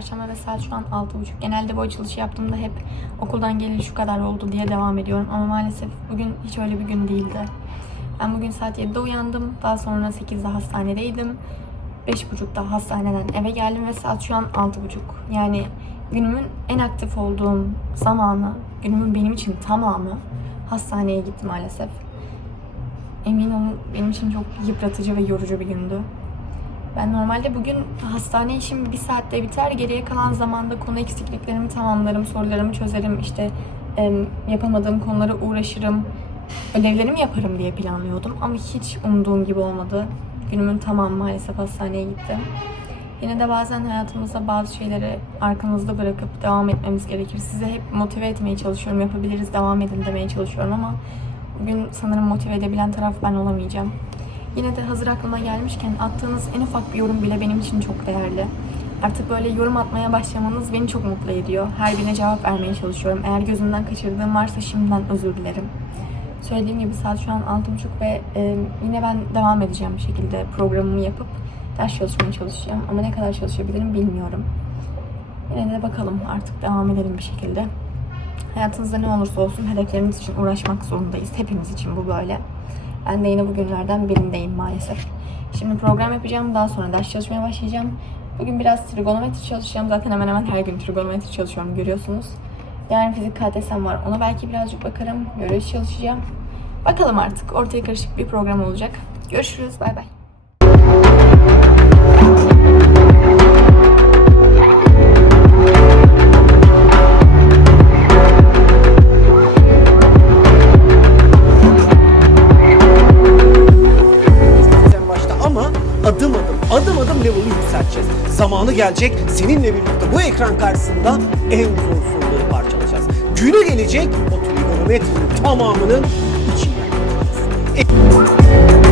çarşamba ve saat şu an 6.30. Genelde bu açılışı yaptığımda hep okuldan geleli şu kadar oldu diye devam ediyorum. Ama maalesef bugün hiç öyle bir gün değildi. Ben bugün saat 7'de uyandım. Daha sonra 8'de hastanedeydim. 5.30'da hastaneden eve geldim ve saat şu an 6.30. Yani günümün en aktif olduğum zamanı, günümün benim için tamamı hastaneye gitti maalesef. Emin olun benim için çok yıpratıcı ve yorucu bir gündü. Ben normalde bugün hastane işim bir saatte biter. Geriye kalan zamanda konu eksikliklerimi tamamlarım, sorularımı çözerim, işte yapamadığım konulara uğraşırım, ödevlerimi yaparım diye planlıyordum. Ama hiç umduğum gibi olmadı. Günümün tamamı maalesef hastaneye gitti. Yine de bazen hayatımızda bazı şeyleri arkamızda bırakıp devam etmemiz gerekir. Size hep motive etmeye çalışıyorum. Yapabiliriz, devam edin demeye çalışıyorum ama bugün sanırım motive edebilen taraf ben olamayacağım. Yine de hazır aklıma gelmişken attığınız en ufak bir yorum bile benim için çok değerli. Artık böyle yorum atmaya başlamanız beni çok mutlu ediyor. Her birine cevap vermeye çalışıyorum. Eğer gözümden kaçırdığım varsa şimdiden özür dilerim. Söylediğim gibi saat şu an 6.30 ve e, yine ben devam edeceğim bir şekilde programımı yapıp ders çalışmaya çalışacağım. Ama ne kadar çalışabilirim bilmiyorum. Yine de bakalım artık devam edelim bir şekilde. Hayatınızda ne olursa olsun hedefleriniz için uğraşmak zorundayız. Hepimiz için bu böyle. Ben de yine bugünlerden birindeyim maalesef. Şimdi program yapacağım. Daha sonra ders çalışmaya başlayacağım. Bugün biraz trigonometri çalışacağım. Zaten hemen hemen her gün trigonometri çalışıyorum görüyorsunuz. Yarın fizik KTS'm var. Ona belki birazcık bakarım. Biyoloji çalışacağım. Bakalım artık. Ortaya karışık bir program olacak. Görüşürüz. Bay bay. Adım adım, level'ı yükselteceğiz. Zamanı gelecek seninle birlikte bu ekran karşısında en zor soruları parçalayacağız. Günü gelecek o trigonometrinin tamamının içinden. geçeceğiz. E-